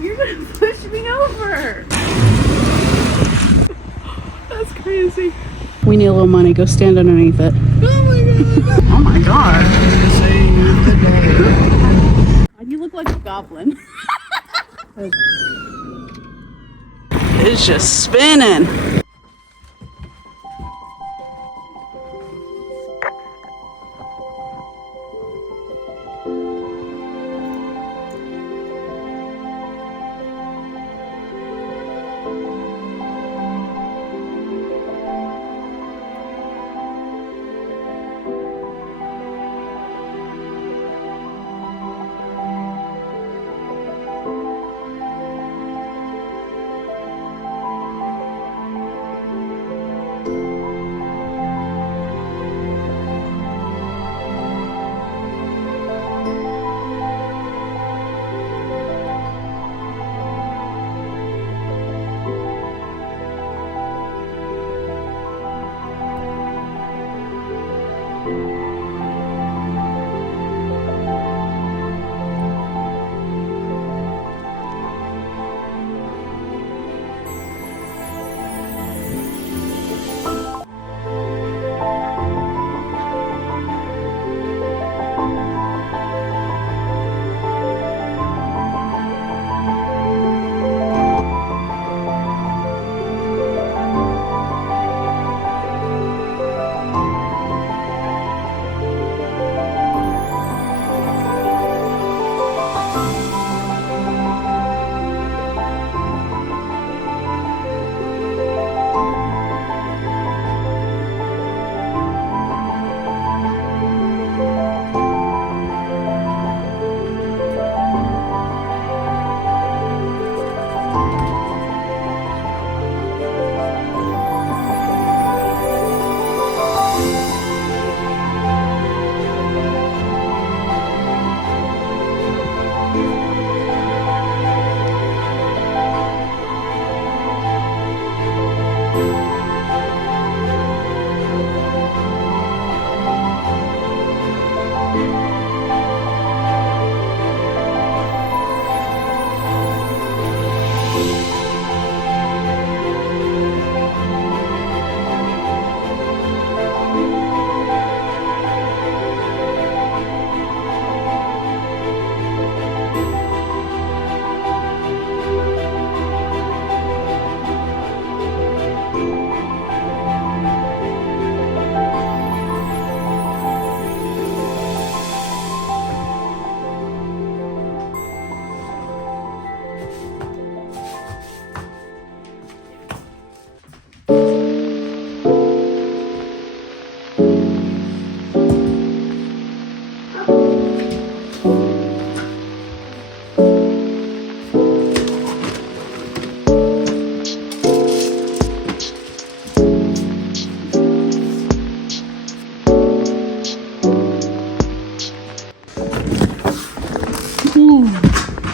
You're gonna push me over. That's crazy. We need a little money. Go stand underneath it. Oh my god. You look like a goblin. It's just spinning.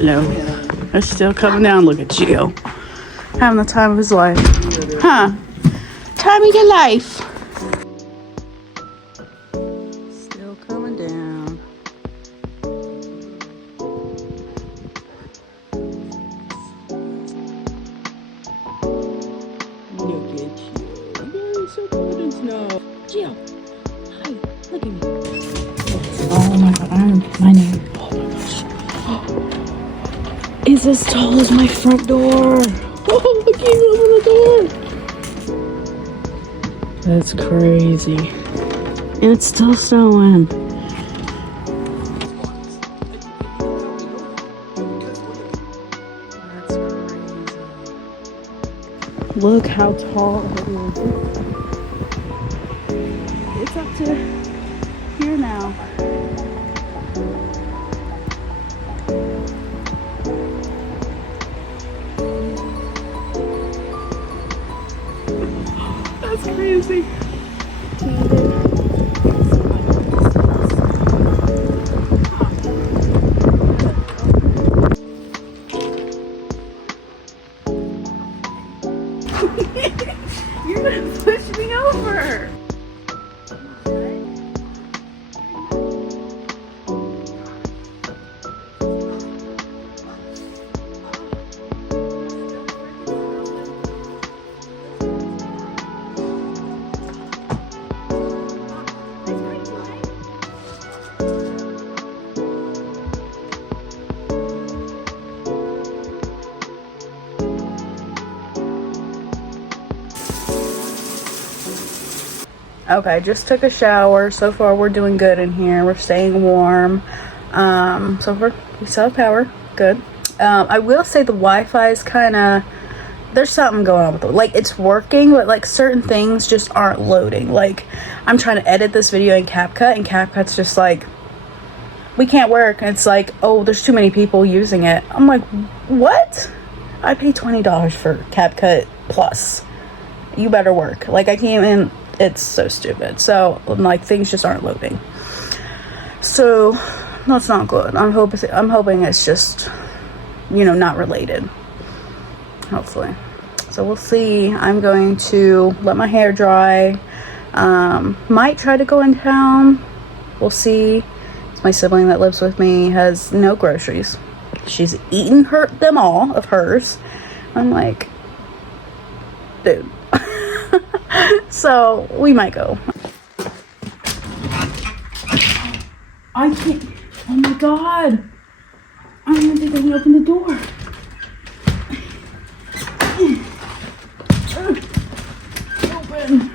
Hello. They're still coming down. Look at Gio. Having the time of his life. Huh? Time of your life. Still coming down. Look at you. You're so good in snow. Gio. Hi. Look at me. Oh my god. My name. Oh my gosh. Is as tall as my front door. Oh, I can't open the door. That's crazy. And it's still snowing. That's crazy. Look how tall it is. It's up to here now. That's crazy. You're gonna push me over. Okay, just took a shower. So far we're doing good in here. We're staying warm. So far we still have power. Good. I will say the Wi-Fi is kind of, there's something going on with it. Like, it's working, but like certain things just aren't loading. Like, I'm trying to edit this video in CapCut, and CapCut's just like, we can't work. And it's like, oh, there's too many people using it. I'm like, what? I pay $20 for CapCut Plus. You better work. Like, I can't even, it's so stupid. So, like, things just aren't loading. So, that's not good. I'm hoping it's just, you know, not related. Hopefully. So we'll see. I'm going to let my hair dry. Might try to go in town. We'll see. It's my sibling that lives with me, has no groceries. She's eaten them all of hers. I'm like, dude. So we might go. I can't. Oh my god. I don't think I can open the door. Open.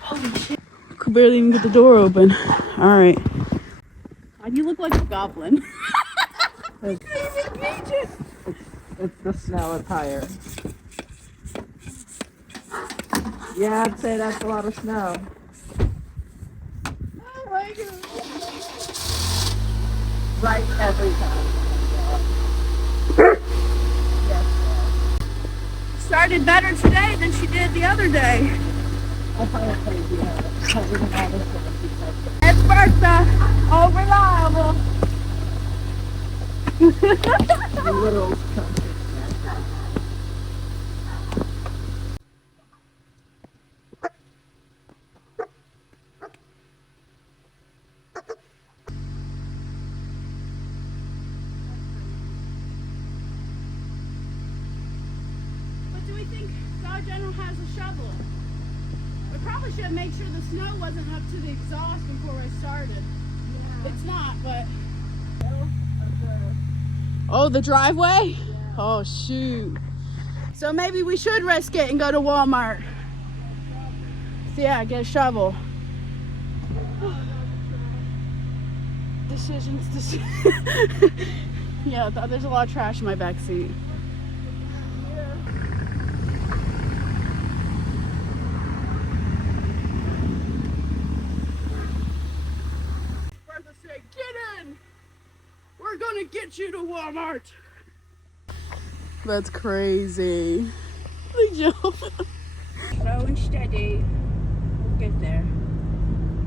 Holy shit. Could barely even get the door open. Alright. You look like a goblin. It's the snow attire. Yeah, I'd say that's a lot of snow. Oh my god. Right every time. Started better today than she did the other day. I find it crazy how everything all this stuff. It's Bertha. All reliable. Little But do we think Dollar General has a shovel? We probably should have made sure the snow wasn't up to the exhaust before I started. Yeah. It's not, but... Oh, the driveway? Yeah. Oh, shoot. So maybe we should risk it and go to Walmart. So yeah, get a shovel. Decisions. Yeah, there's a lot of trash in my back seat. Bertha said, get in! We're gonna get you to Walmart! That's crazy. They jump. slow and steady. We'll get there.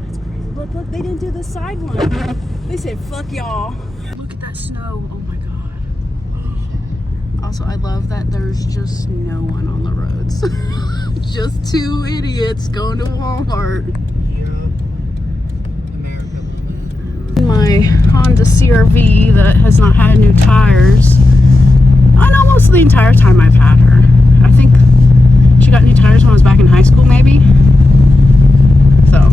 That's crazy. Look, they didn't do the side one. They said, fuck y'all. Look at that snow. Oh my god. Also, I love that there's just no one on the roads. Just two idiots going to Walmart. My Honda CR-V that has not had new tires. I know most of the entire time I've had her. I think she got new tires when I was back in high school, maybe. So.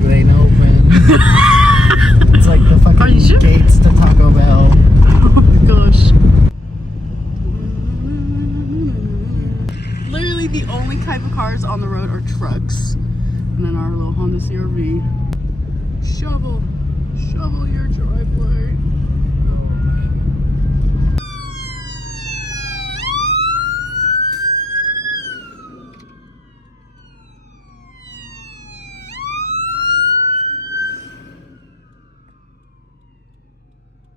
They ain't open. It's like the fucking sure? gates to Taco Bell. Oh my gosh. Literally the only type of cars on the road are trucks. And then our little Honda CR-V. Shovel your driveway.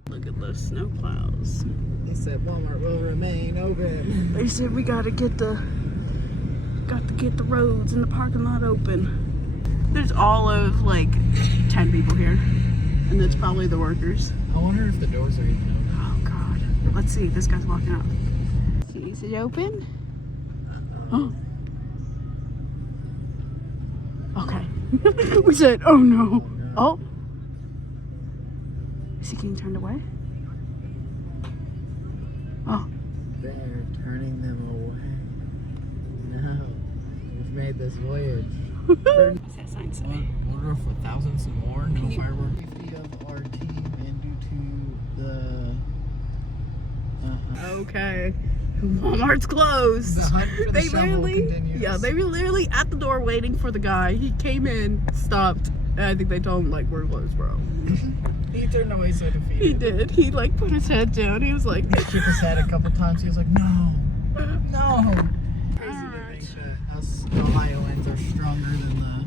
Look at those snow plows. They said Walmart will remain open. They said we gotta get the roads and the parking lot open. There's all of like 10 people here. And that's probably the workers. I wonder if the doors are even open. Oh god. Let's see. This guy's walking up. Is it open? Oh. Okay. We said, oh no. Oh. Is he getting turned away? Oh. They're turning them away. No. We've made this voyage. What's that sign say? Order for thousands and more. No fireworks. Safety of our team and due to the. Okay. Walmart's closed. The hunt for the They shovel literally, continues. yeah, they were literally at the door waiting for the guy. He came in, stopped, and I think they told him, like, we're closed, bro. He turned away so defeated. He did. He, like, put his head down. He was like... He shook his head a couple times. He was like, no. No. Crazy Alright. to think that us Ohioans are stronger than the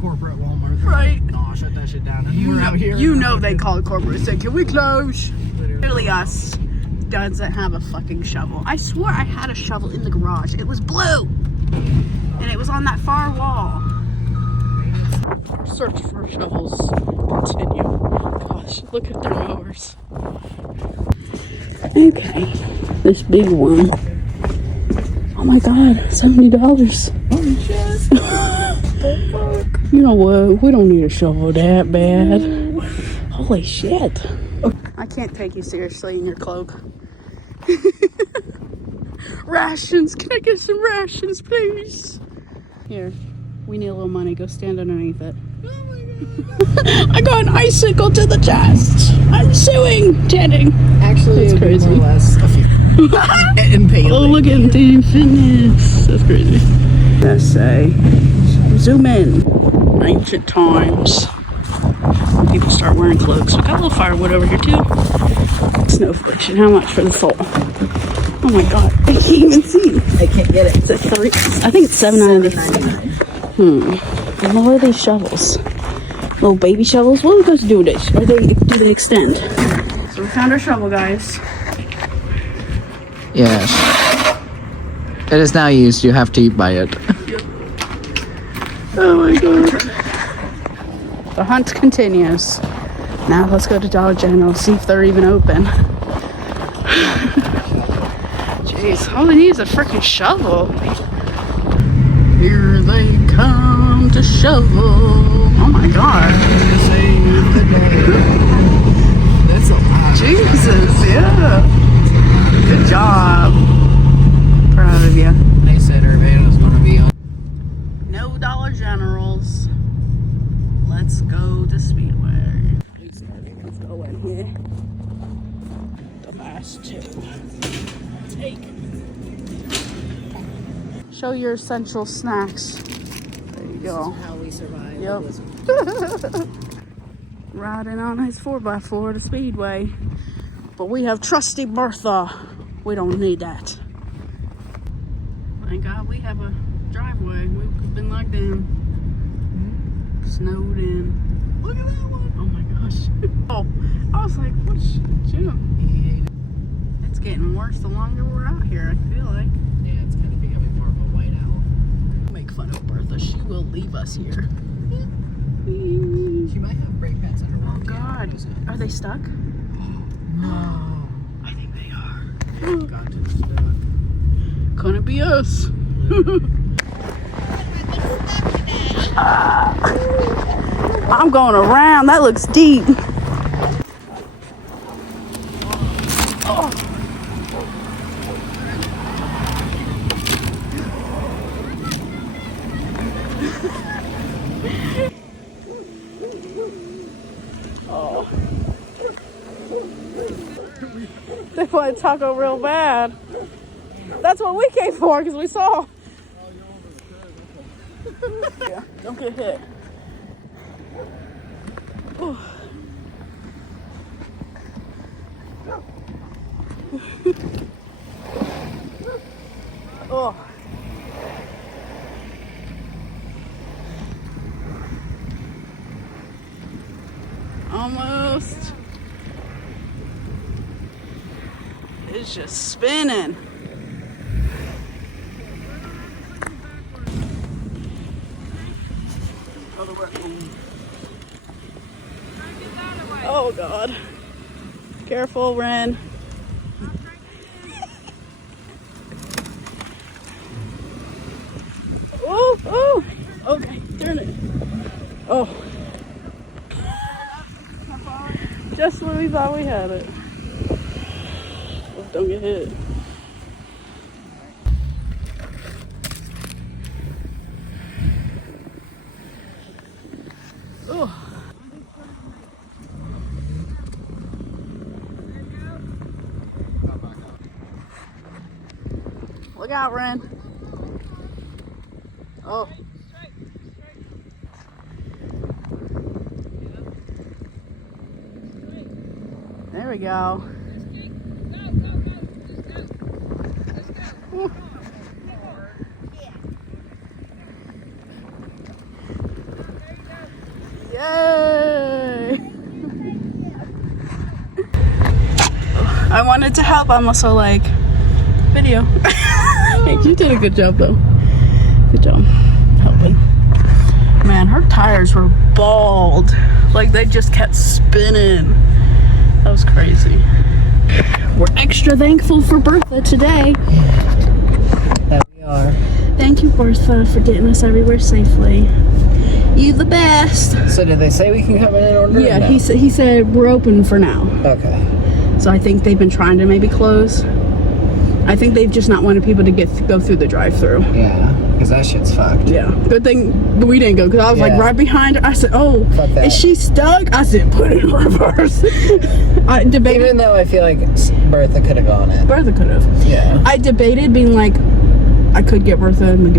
corporate Walmart. They're Right. like, no, shut that shit down. And we're out here. You know they call it corporate. Say, can we close? Literally. Literally us doesn't have a fucking shovel. I swore I had a shovel in the garage. It was blue. And it was on that far wall. Our search for shovels continue. Gosh, look at their mowers. Okay, this big one. Oh my god, $70. Holy shit. You know what? We don't need a shovel that bad. Holy shit. I can't take you seriously in your cloak. Rations. Can I get some rations, please? Here. We need a little money. Go stand underneath it. Oh my god. I got an icicle to the chest. I'm suing. Chanting. Actually, That's it would be crazy. more or less a few. Impaling. Oh, look at the fitness. That's crazy. Let's say, zoom in. Ancient times. People start wearing cloaks. We got a little firewood over here too. Snow affliction. How much for the soul? Oh my god. I can't even see. I can't get it. Is it $3? I think it's $7.99. And what are these shovels? Little baby shovels? What are those do this? Or do they extend? So we found our shovel, guys. Yes. It is now used. You have to eat by it. Oh my god. The hunt continues. Now let's go to Dollar General, see if they're even open. Jeez, all we need is a freaking shovel. Here they come to shovel. Oh my god. Save the day. That's a lot. Jesus, yeah. Good job. Proud of you. They said our van was going to be on. No Dollar Generals. Let's go to Speedway. Let's go in here. The last two. Take. Show your essential snacks. There you go. How we survive. Yep. Riding on his 4x4 to Speedway. But we have trusty Bertha. We don't need that. Thank God we have a driveway. We've been locked in. Snowed in. Look at that one. Oh my gosh. Oh, I was like, what's Jim? It's getting worse the longer we're out here, I feel like. Yeah, it's kind of becoming more of a whiteout. Make fun of Bertha. She will leave us here. She might have brake pads in her Oh wall. God. Are they stuck? No. I think they are. They've got to stuck. Couldn't be us. I'm going around. That looks deep. Oh. They want taco real bad. That's what we came for, because we saw. Yeah, don't get hit. Ooh. Oh. Almost. It's just spinning. Oh God. Careful, Ren. Oh, oh. Okay, turn it. Oh. Just when we thought we had it. Oh, don't get hit. Oh. Look out, Ren. Oh. There we go. Yay! I wanted to help. I'm also like, video. You did a good job though. Good job helping. Man, her tires were bald. Like they just kept spinning. That was crazy. We're extra thankful for Bertha today. That we are. Thank you, Bertha, for getting us everywhere safely. You the best. So did they say we can come in and order? Yeah, he said we're open for now. Okay. So I think they've been trying to maybe close. I think they've just not wanted people to go through the drive-through. Yeah, because that shit's fucked. Yeah. Good thing we didn't go, because I was like right behind her. I said, "Oh, is she stuck?" I said, "Put it in reverse." I debated. Even though I feel like Bertha could have gone in. Bertha could have. Yeah. I debated being like, I could get Bertha and maybe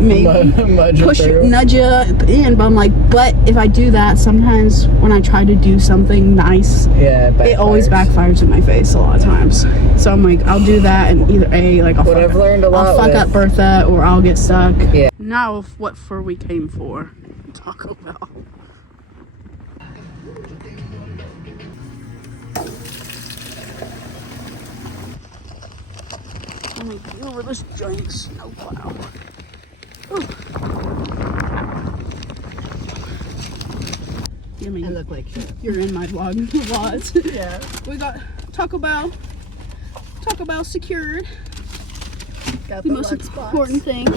nudge you in, but I'm like, but if I do that, sometimes when I try to do something nice, it always backfires in my face a lot of times. So I'm like, I'll do that, and either I'll fuck up Bertha, or I'll get stuck. Yeah. Now what for we came for? Taco Bell. Let me get over this giant snowplow. I look like shit. You're in my vlog. Yeah. We got Taco Bell secured. Got the most important thing.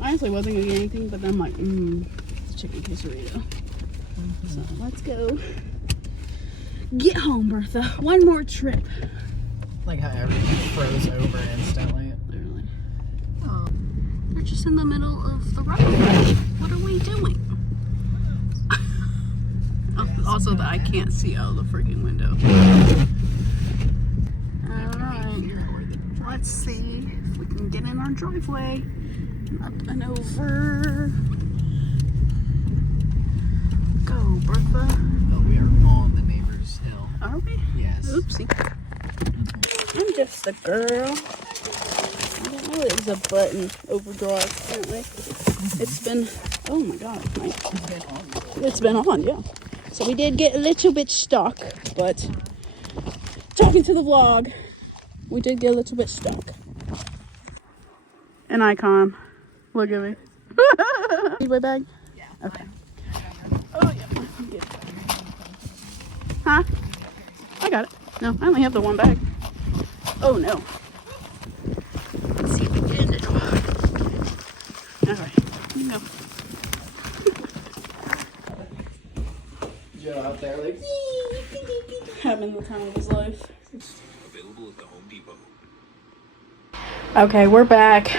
I honestly wasn't gonna get anything, but then I'm like, chicken quesarito. So let's go. Get home, Bertha. One more trip. Like how everything froze over instantly. Literally. We're just in the middle of the road. What are we doing? Also, that I can't see out of the freaking window. Alright. Let's see if we can get in our driveway. Up and over. Go, Bertha. Oh, we are on the neighbor's hill. Are we? Yes. Oopsie. I'm just a girl. I didn't know it was a button overdrive, apparently. It's been, oh my god. It's been on, yeah. So we did get a little bit stuck, but talking to the vlog, we did get a little bit stuck. An icon. Look at me. Need my bag? Yeah. Okay. Oh, yeah. Get it. Huh? I got it. No, I only have the one bag. Oh, no. Let's see if we can get in the door. Alright. Here we go. Joe out there like Having the time of his life. Available at the Home Depot. Okay, we're back.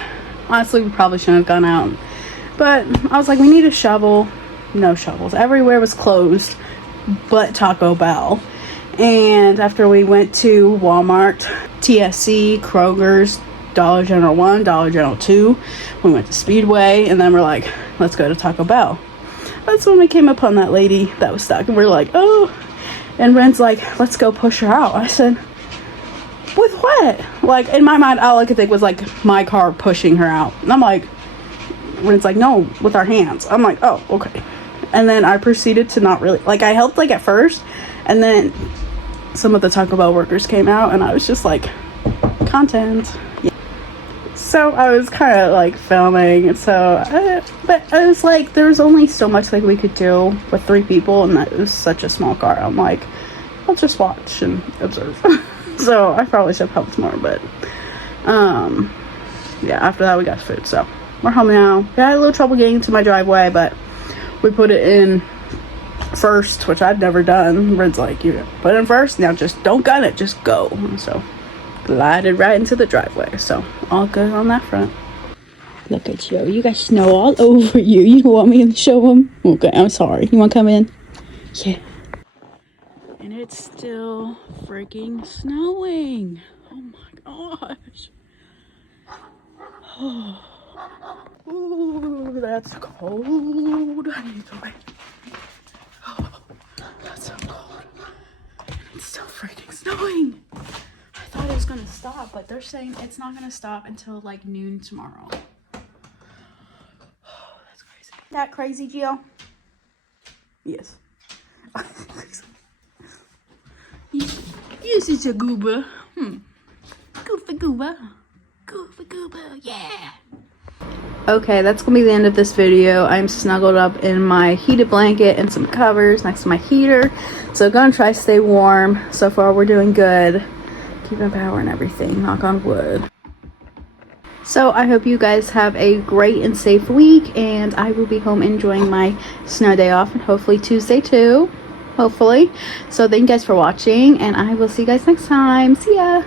Honestly, we probably shouldn't have gone out. But I was like, we need a shovel. No shovels. Everywhere was closed but Taco Bell. And after we went to Walmart, TSC, Kroger's, Dollar General 1, Dollar General 2, we went to Speedway, and then we're like, let's go to Taco Bell. That's when we came upon that lady that was stuck, and we're like, oh. And Ren's like, let's go push her out. I said, with what? Like, in my mind, all I could think was like my car pushing her out. And I'm like, Ren's like, no, with our hands. I'm like, oh, okay. And then I proceeded to not really, like, I helped like at first, and then some of the Taco Bell workers came out, and I was just like, content. Yeah. So I was kind of like filming, but I was like, there was only so much like we could do with 3 people, and that was such a small car. I'm like, I'll just watch and observe. So I probably should have helped more, but yeah, after that we got food, so we're home now. We had a little trouble getting to my driveway, but we put it in first, which I've never done. Red's like, you put it in first, now just don't gun it, just go. So glided right into the driveway, so all good on that front. Look at you, you got snow all over you. You don't want me to show them? Okay, I'm sorry. You want to come in? Yeah. And it's still freaking snowing. Oh my god. gosh. Ooh, that's cold. I need to wait. Oh, that's so cold. It's still freaking snowing. I thought it was gonna stop, but they're saying it's not gonna stop until like noon tomorrow. Oh, that's crazy. That crazy, Jill? Yes. Yes, it's a goober. Goofy goober. Goofy goober, yeah. Okay, that's gonna be the end of this video. I'm snuggled up in my heated blanket and some covers next to my heater. So gonna try to stay warm. So far we're doing good. Keeping power and everything, knock on wood. So I hope you guys have a great and safe week, and I will be home enjoying my snow day off, and hopefully Tuesday too. Hopefully. So thank you guys for watching, and I will see you guys next time. See ya!